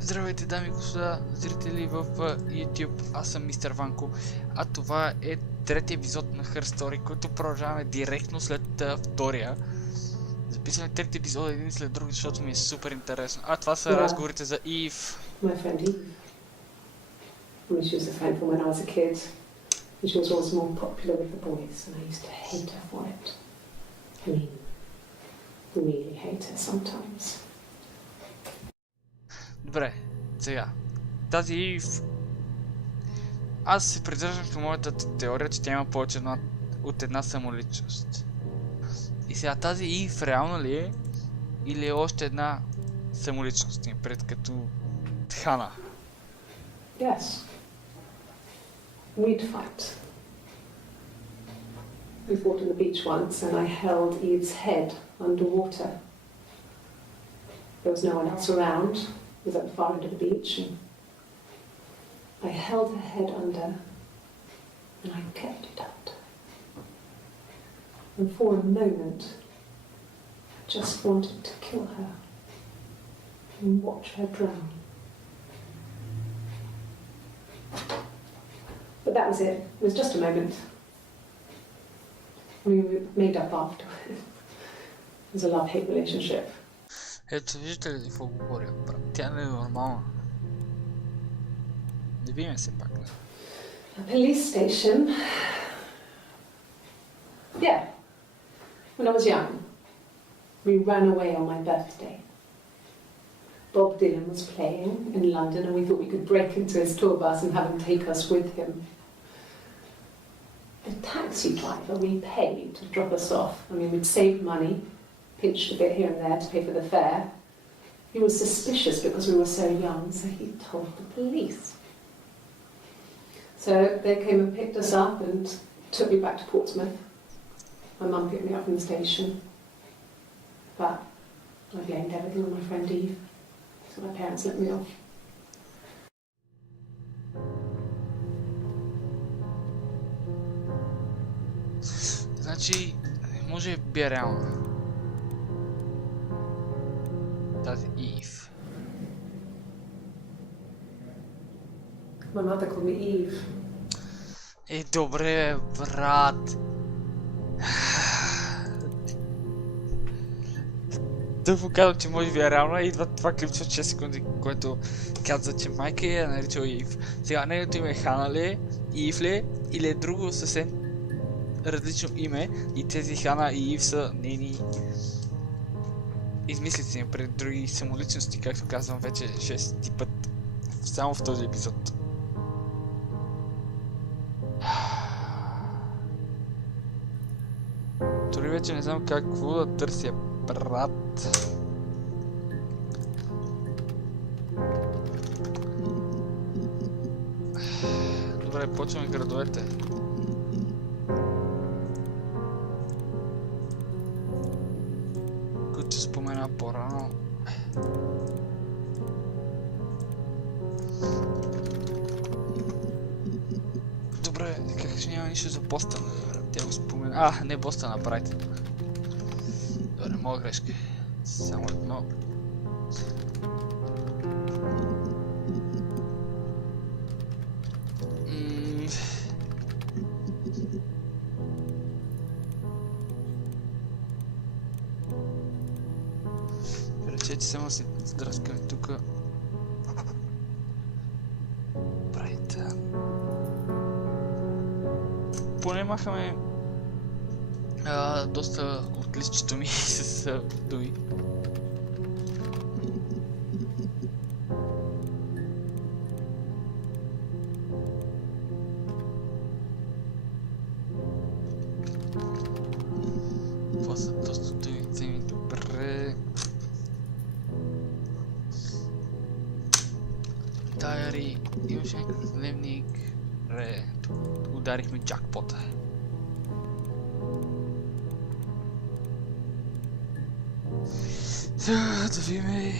Здравейте, дами и господа, зрители в YouTube, аз съм мистер Ванко, а това е третия епизод на Her Story, който продължаваме директно след втория. Записваме трети епизод един след друг, защото ми е супер интересно. А това са разговорите за Ив. My friend Eve. I mean, she was a friend from when I was a kid. And she was always more popular with the boys, and I used to hate her for it. I mean, really hate her sometimes. Добре, сега. Тази Ив... Аз се придържам към моята теория, че тя има повече от една самоличност. И сега тази Ив реална ли е? Или е още една самоличност ни пред като Хана? Yes. We'd fight. We fought on the beach once, and I held Eve's head underwater. There was no one else around. It was at the far end of the beach, and I held her head under, and I kept it under. And for a moment, I just wanted to kill her and watch her drown. But that was it. It was just a moment. We made up after. It was a love-hate relationship. Ето, виждате ли какво говоря, брат? Тя не е нормална. Не биме се пак, не? A police station. Yeah. When I was young, we ran away on my birthday. Bob Dylan was playing in London, and we thought we could break into his tour bus and have him take us with him. The taxi driver we paid to drop us off. I mean, we'd saved money, pinched a bit here and there to pay for the fare. He was suspicious because we were so young, so he told the police. So they came and picked us up and took me back to Portsmouth. My mum picked me up from the station. But I blamed everything on my friend Eve. So my parents let me off. Значи, може би е реална. Тази Ив. My mother called me Eve. Е, добре, брат. Тъпо казвам, че може би е реална, идва това клипче от 6 секунди, което казва, че майка е наричала Ив. Сега, нейното име е Хана ли е, Ив ли е, или е друго съвсем различно име и тези Хана и Ив са нейни измислици пред други самоличности, както казвам вече 6 път, само в този епизод. Дори вече не знам какво да търся, брат. Добре, почваме градовете. Които се спомена по-рано. Добре, как ще няма нищо за Бостън? Тя го спомена. Не Бостън, а Брайтън. Добре, моя грешка. Само едно. Речете само си здраскаме тука. Брайтън. Поне махаме доста от листчето ми с думи. Това са доста думите ми, добре. Дайари, имаше някакъв дневник. Добре, ударихме джакпота. Да видим.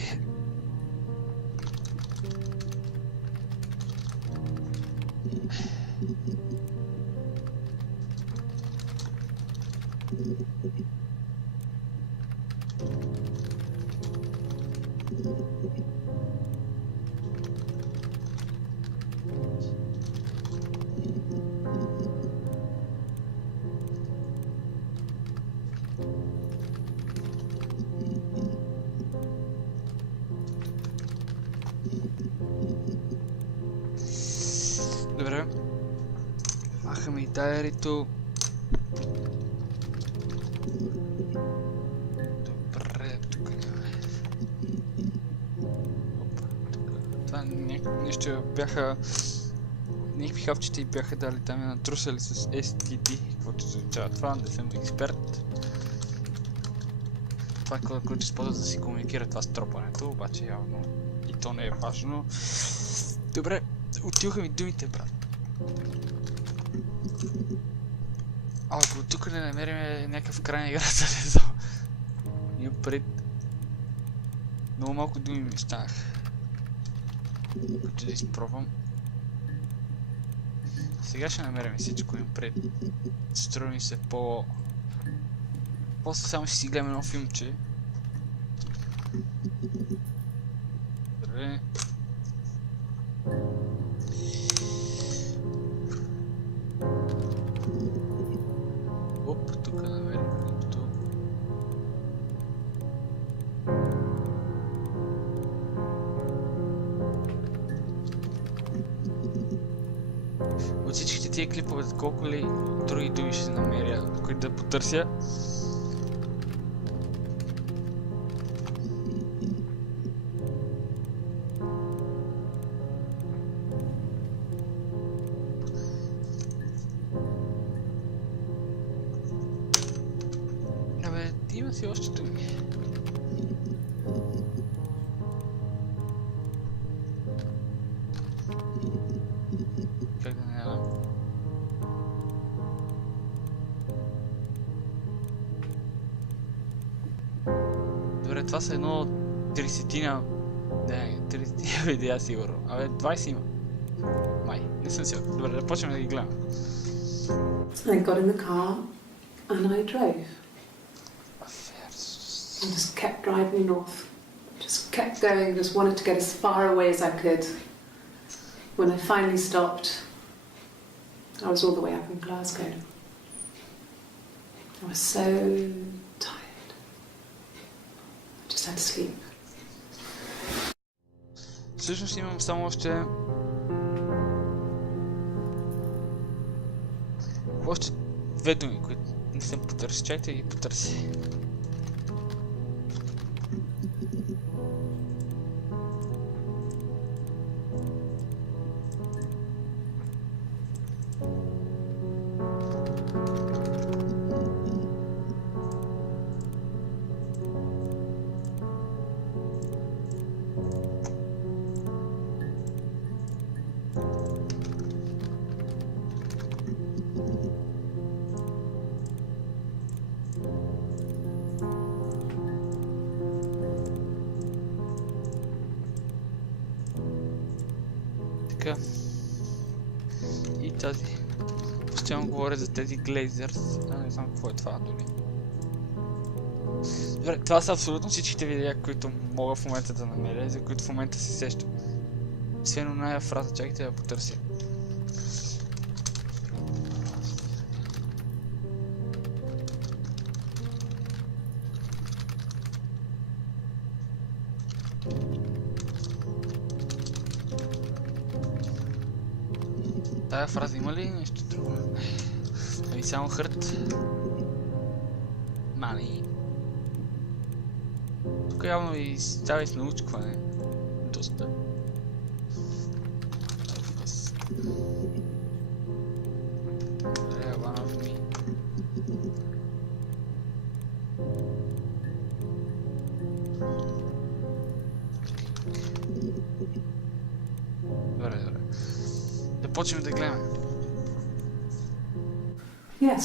Добре. Махаме и дайрито. Добре, тук няма. Опа, тук. Това нещо бяха... Някакви хапчета и бяха дали там натрусали с STD, каквото означава това, да съм експерт. Това е което използват да си комуникира това с тропането, обаче явно и то не е важно. Добре, отиваха ми думите, брат. Ако тук не намерим някакъв край на играта, не знам. Имам пред... Много малко думи ми останах. Които да изпробвам. Сега ще намерим всичко им пред. Струва ми се по... После само ще си гледаме едно филмче. Добре. Оп, тук намерим клипто. От всичките тия клипове, колко ли други думи ще намеря, които да потърся. Абе, има си още думи. Как да не знам. Добре, това са едно 30-тина... Не, 30 видеа сигурно. Абе, 20 има. Май, не съм сигурен. Добре, да почнем да ги гледам. I got in the car and I drove. Аферс. I just kept driving north. Just kept going, just wanted to get as far away as I could. When I finally stopped, I was all the way up in Glasgow. I was so tired. I just had to sleep. Всъщност имам само още... Още две думи, които не съм потърси. Чайте ги потърси. Така. И тази. Постоянно говоря за тези глейзърс. Не знам какво е това дори. Добре, това са абсолютно всичките видеа, които мога в момента да намеря и за които в момента се сещам. Освен оная фраза, чакайте да я потърся. Тая фраза има ли нещо друго? Ами само хърт. Мани. Тук явно и става и с научкване. Доста. One of me. Добре, добре. Да почнем да гледаме. Yes.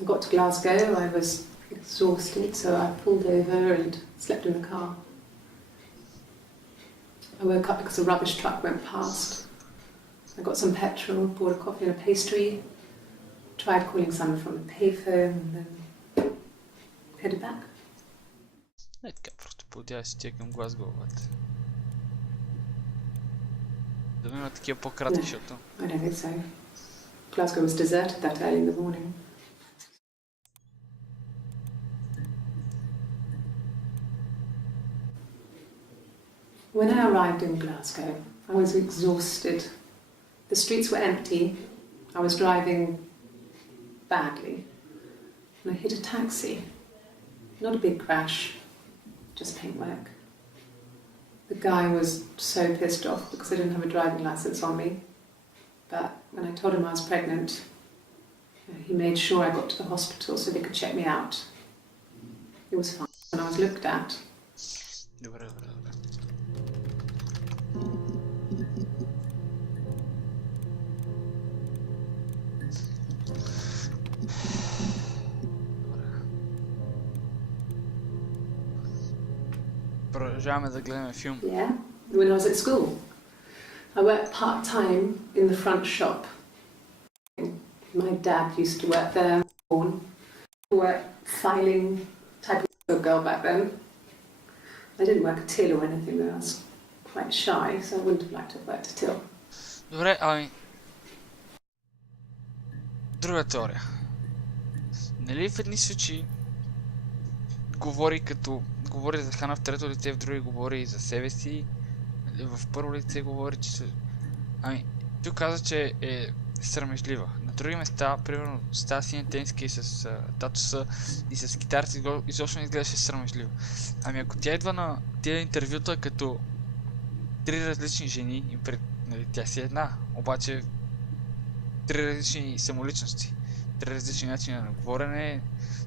I got to Glasgow, I was exhausted, so I pulled over and slept in the car. I woke up because a rubbish truck went past. I got some petrol, bought a coffee and a pastry, tried calling someone from the payphone, and then headed back. Е така, просто подявай си тия към Глазго, обаче. Да има такива по-кратки, защото... I don't think so. Glasgow was deserted that early in the morning. When I arrived in Glasgow, I was exhausted. The streets were empty. I was driving badly. And I hit a taxi. Not a big crash, just paintwork. The guy was so pissed off because I didn't have a driving licence on me. But when I told him I was pregnant, he made sure I got to the hospital so they could check me out. It was fine when I was looked at. Добре, добре, добре. Продължаваме да гледаме филм. Yeah, when I was at school. I worked part-time in the front shop. My dad used to work there. Work filing type of girl back then. I didn't work a till or anything though. I was quite shy, so I wouldn't have liked to have worked a till. Добре, ами... Друга теория. Нали в едни случаи говори за Хана в трето лице, в други говори и за себе си. В първо лице говори, че Ами, тук каза, че е срамежлива. На други места, примерно с тази синя тениска и с татуса и с китарата изобщо не изглеждаше срамежливо. Ами ако тя идва на тия интервюта като три различни жени, нали, тя си една, обаче три различни самоличности, три различни начини на говорене,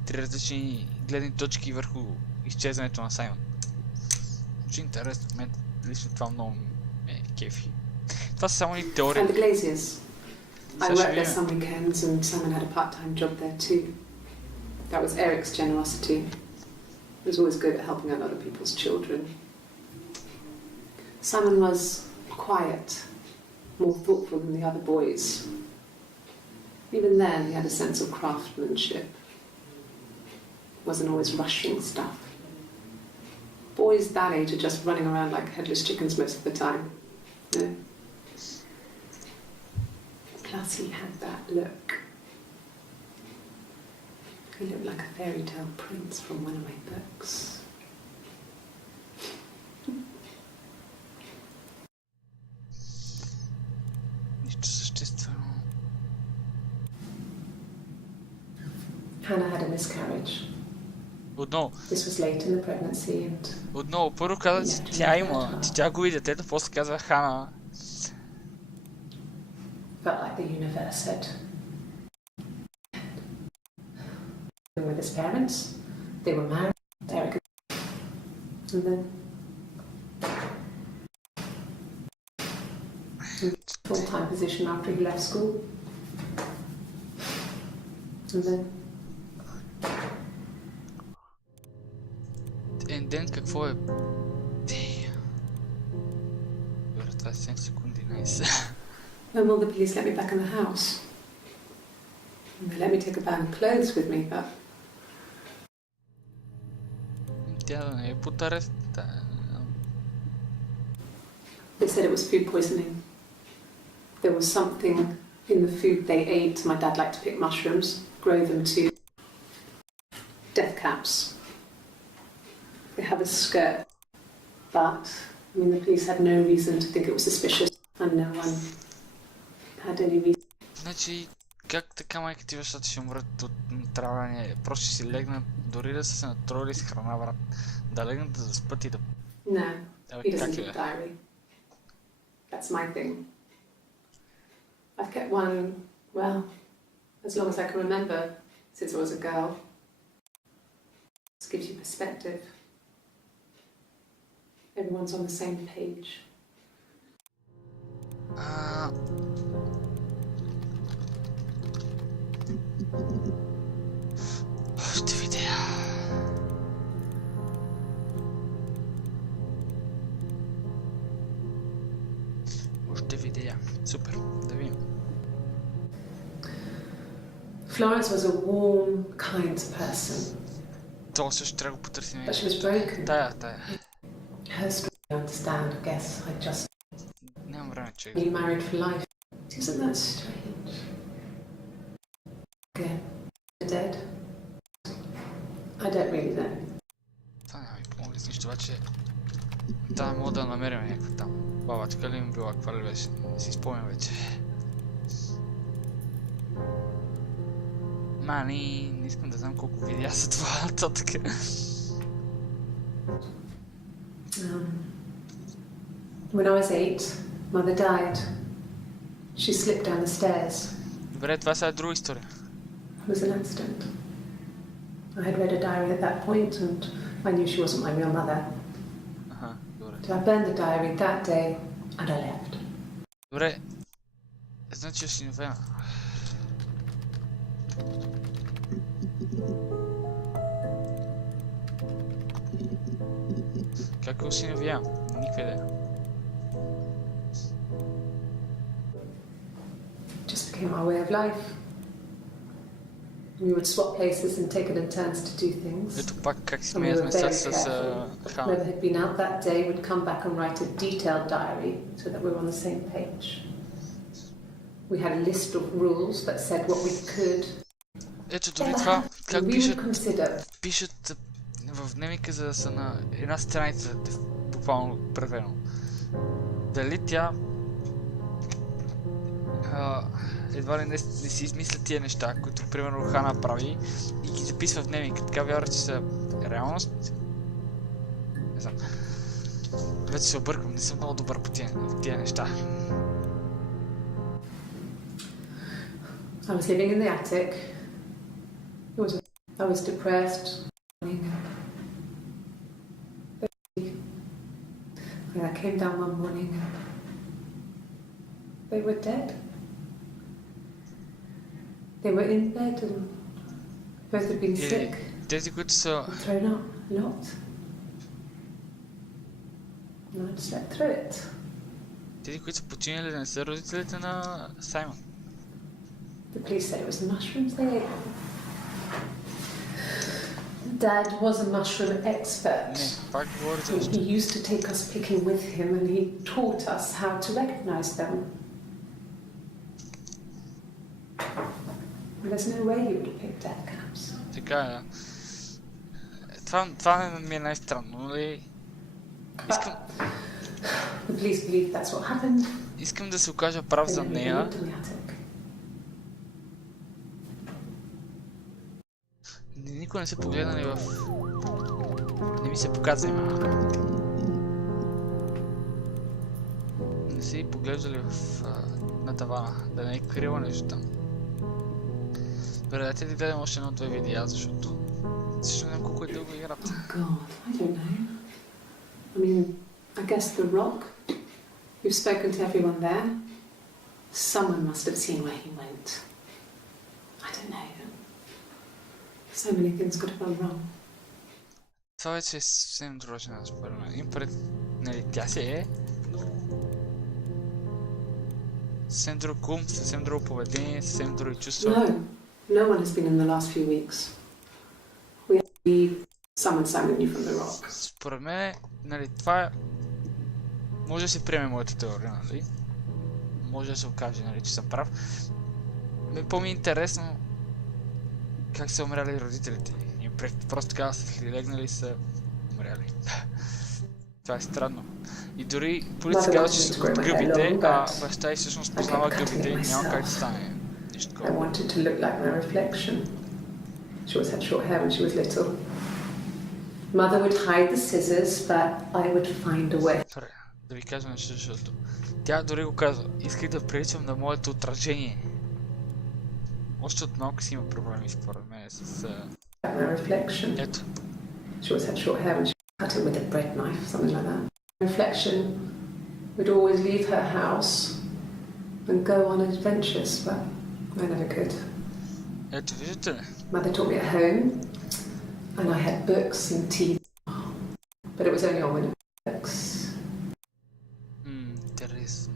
три различни гледни точки върху изчезването на Саймън. Очень интересно, мен лично това много ме кефи. Това са само и теории. And the Glaziers. I worked there some weekends and Simon had a part-time job there too. That was Eric's generosity. He was always good at helping out other people's children. Simon was quiet, more thoughtful than the other boys. Even then, he had a sense of craftsmanship. Wasn't always rushing stuff. Boys that age are just running around like headless chickens most of the time. You know? Plus he had that look. He looked like a fairy tale prince from one of my books. Нищо съществено. Hannah had a miscarriage. Отново. This was late in the pregnancy and... Отново, първо каза, че тя има, че тя губи детето, после казва Хана. Felt like the universe said. With his parents, they were married, Eric, and then full-time position after he left school, and then. And then какво е? Добре, това е 7 секунди, найс. When will the police let me back in the house? They let me take a bag of clothes with me, but... Тя да не е под арест. They said it was food poisoning. There was something in the food they ate. My dad liked to pick mushrooms, grow them to death caps. They have a skirt, but I mean the police had no reason to think it was suspicious, and no one had any reason. Значи, как така майка ти бащата ще умрат от натравяне? Просто ще си легнат, дори да са се натроили с храна, брат. Да легнат да заспят и да... No, he doesn't keep a diary. That's my thing. I've kept one, well, as long as I can remember, since I was a girl. This gives you perspective. Everyone's on the same page. Ще видя. Ще видя. Супер. Да видим. Florence was a warm, kind person. Това също трябва да го потърсим. But she was broken. Тая. Her story, I understand, I guess. I just... Нямам време, че... You married for life. Isn't that strange? Again, dead? I don't really know. Това няма ми помогли с нищо, обаче... Да, мога да намерим някаква там. Бабачка ли ми била, каква ли беше? Не си спомням вече. Мани, не искам да знам колко видеа са това нататък. When I was 8, Mother died. She slipped down the stairs. Добре, това сега е друга история. It was an accident. I had read a diary at that point and I knew she wasn't my real mother. Аха, добре. So I burned the diary that day and I left. Добре, значи осиновена. Как осиновявам? Никаква идея. Just became our way of life. We would swap places and take it in turns to do things. Ето пак как си And we сме were с very careful. Хан. Whoever had been out that day would come back and write a detailed diary so that we were on the same page. We had a list of rules that said what we could. Ето дори това, как we would consider. пишат в дневника, за да са на една страница, буквално преведено. Дали тя едва ли не си измисля тия неща, които примерно Хана прави и ги записва в дневника. Така вярва, че са реалност. Не знам. Вече се обърквам, не съм много добър по тия неща. I was living in the attic. I was depressed. And I came down one morning and they were dead. They were in bed and both had been sick. Тези, които са... Thrown up, locked. And I just slept through it. Тези, които са починали, да не са родителите на Саймън. The police said it was the mushrooms they ate. Dad was a mushroom expert. Не, пак говори за нещо. He used to take us picking with him and he taught us how to recognize them. There's no way you would have picked dead caps. Така е, да. Това ми е най-странно, нали? Искам... The police believe that's what happened. Искам да се окажа прав за нея. Никой не се погледнали в... Не ми се показва има. Не се и поглеждали на тавана, да не е крила нещо там. Добре, дайте да гледам още едно-две видеа, защото... Също не знам колко е дълго играта. Oh God, I don't know. I mean, I guess the Rock. You've spoken to everyone there. Someone must have seen where he went. I don't know. So many things could have gone wrong. Това вече е съвсем дружна, според мен. Импред, нали, тя си е. Съвсем друг ум, съвсем друго поведение, съвсем други чувства. No one has been in the last few weeks. We have someone sang with you from the Rock. Според мен, нали, това е... Може да се приеме моята теория, нали? Може да се окаже, нали, че съм прав. По-ми е интересно как са умряли родителите. И просто така са легнали и са умряли. Това е странно. И дори полиция казва, че са от гъбите, а баща и всъщност познава гъбите и няма как да стане нищо такова. I wanted to look like my reflection. She always had short hair when she was little. Mother would hide the scissors, but I would find a way. Добре, да ви кажа нещо, защото тя дори го казва, исках да приличам на моето отражение. Още от малко си има проблеми според мен с... Ето. She always had short hair when she cut it with a bread knife, something like that. Reflection would always leave her house and go on adventures, but I never could. Ето, виждате ли? Mother taught me at home, and I had books and tea, but it was only on winter books. Интересно.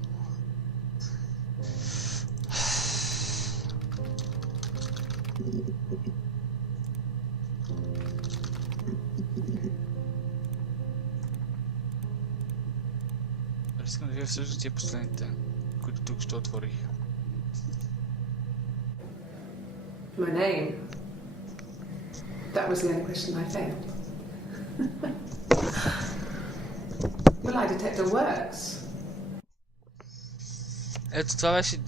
Искам да видя всъщност тия последните, които тук ще отворих. My name. That was the only question I failed. detector works. Ето това беше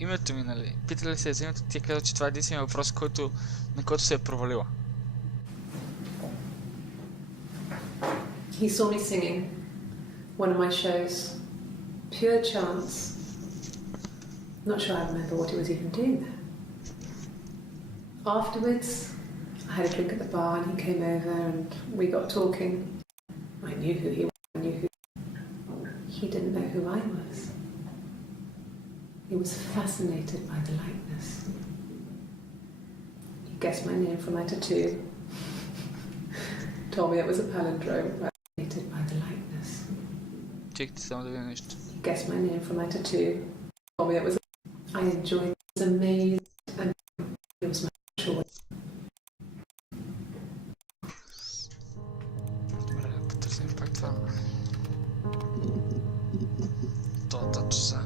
името ми, нали? Питали се за името, ти каза, че това е единствения въпрос, на който се е провалила. He saw me singing one of my shows. Pure chance. Not sure I remember what he was even doing there. Afterwards, I had a drink at the bar and he came over and we got talking. I knew who he was. I knew who he didn't know who I was. He was fascinated by the likeness. He guessed my name from my tattoo. Told me it was a palindrome. Fascinated by the likeness. Чекайте само да видя нещо. He guessed my name from my tattoo. Told me it was. I enjoyed it. It was amazing and it was my choice. Добре, потърсим пак това. Това татуса.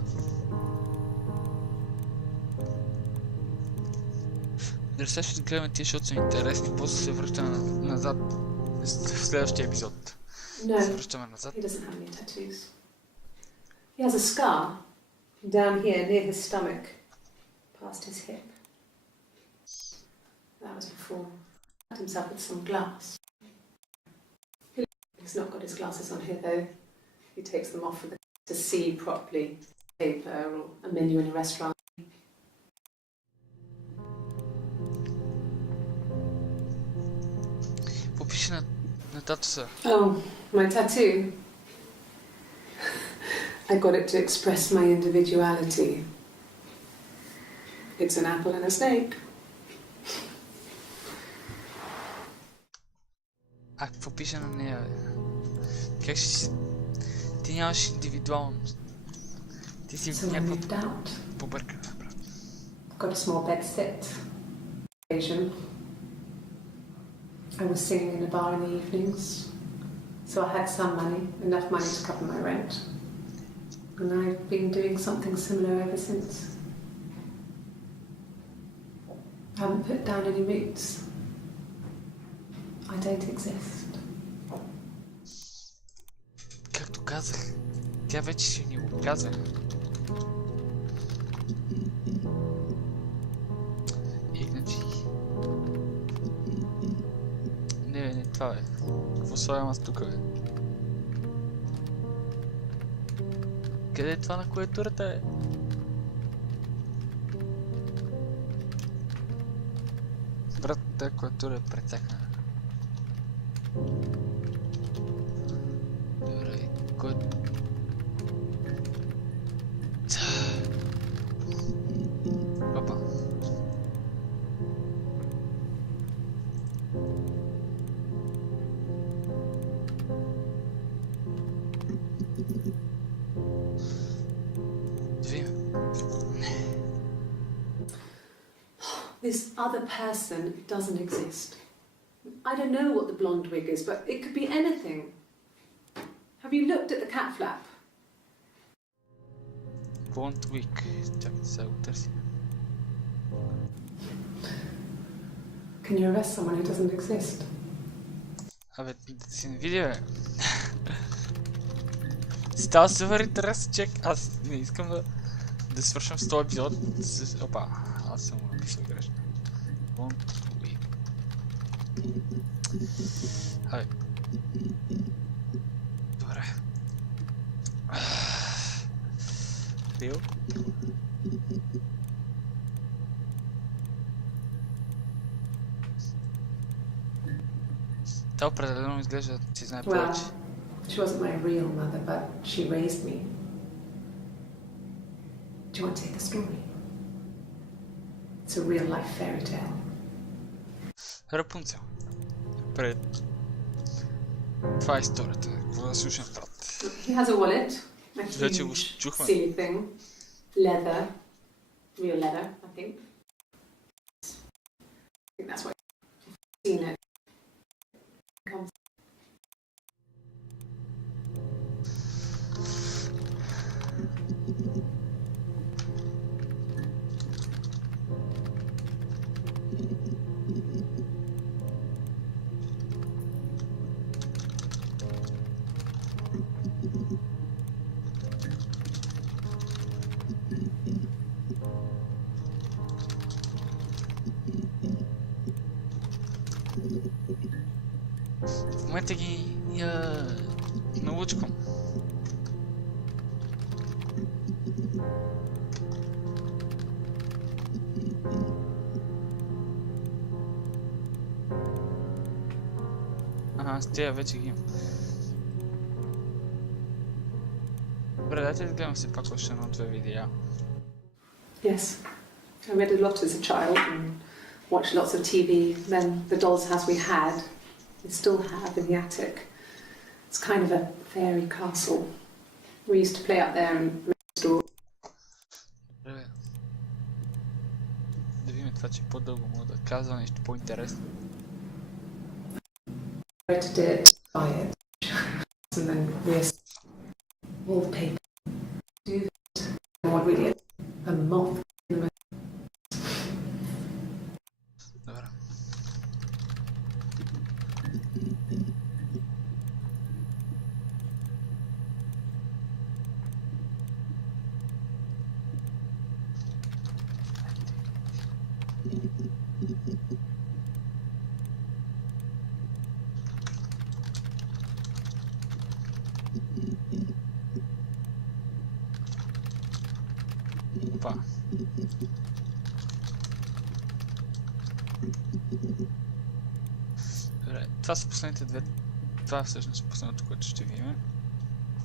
Сега ще гледаме тия, защото са интересни. После се връщаме назад в следващия епизод. No, се връщаме назад. he doesn't have any tattoos. He has a scar down here near his stomach, past his hip. That was before. He cut himself with some glass. He's not got his glasses on here though. He takes them off to see properly. Paper or a menu in a restaurant. Попиши на татуса. Oh, my tattoo. I got it to express my individuality. It's an apple and a snake. А какво пише на нея, бе? Как ще си... Ти нямаш индивидуалност. Ти си някаква побъркана, брат. Got a small bed sit. Occasion. I was singing in a bar in the evenings, so I had some money, enough money to cover my rent. And I've been doing something similar ever since. I haven't put down any roots. I don't exist. Както казах, тя вече си ни го каза. Иначе... Не, това бе. Какво слагам аз тука, бе? Къде е това на клавиатурата, бе? Брат, тази клавиатура е прецакана. Добре, кой... Опа. This other person doesn't exist. I don't know what the blonde wig is, but it could be anything. Have you looked at the cat flap? Blonde wig. Чакайте сега го търсим. Can you arrest someone who doesn't exist? Абе, да си не видя, бе. Става супер интересен, чек. Аз не искам да свършам с този епизод. Опа, аз съм го написал грешно. Абе. Добре. Бил. Та определено изглежда, че знае повече. She wasn't my real mother, but she raised me. Do you want to hear the story? It's a real life fairy tale. Рапунцел. Пред... Това е историята. Какво да слушам, брат? He has a wallet. A Вече го huge, чухме. silly thing. Leather. Real leather, I think. I think that's what you've seen it. Правете ги научком. Ага, с тия вече ги имам. Добре, дайте да гледам все пак още едно-две видеа. Yes. I read a lot as a child and watched lots of TV. Then the doll's house we had, we still have in the attic. It's kind of a fairy castle. We used to play out there and read stories. Добре. Да видим това, че по-дълго мога да казва нещо по-интересно. Edited it, buy it, and then we're wallpaper. Do that. What really is a moth. Добре. Опа. Добре, това са последните две. Това всъщност е последното, което ще видим.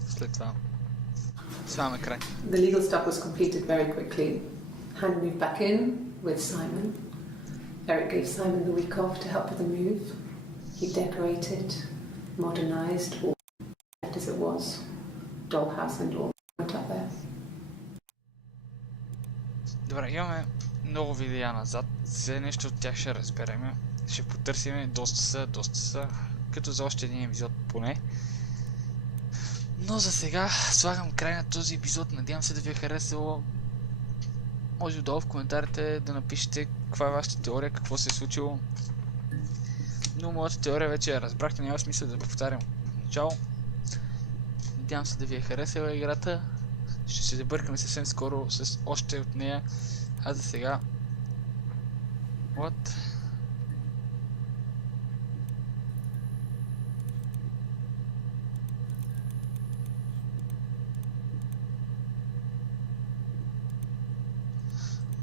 След това слагаме край. The legal stuff was completed very quickly. Hannah moved back in with Simon. Eric gave Simon the week off to help with the move. He decorated, modernised, all left as it was. Dollhouse and all went up there. Добре, имаме много видеа назад. За нещо от тях ще разберем. Ще потърсим, доста са, като за още един епизод поне. Но за сега слагам край на този епизод. Надявам се да ви е харесало. Може долу в коментарите да напишете каква е вашата теория, какво се е случило. Но моята теория вече я разбрахте, няма смисъл да повтарям начало. Надявам се да ви е харесала играта. Ще се забъркаме съвсем скоро с още от нея. А за сега... What?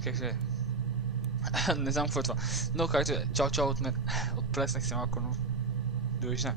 Как се е? Не знам какво е това. Но както е, чао от мен. Отплеснах се малко, но... Довиждане.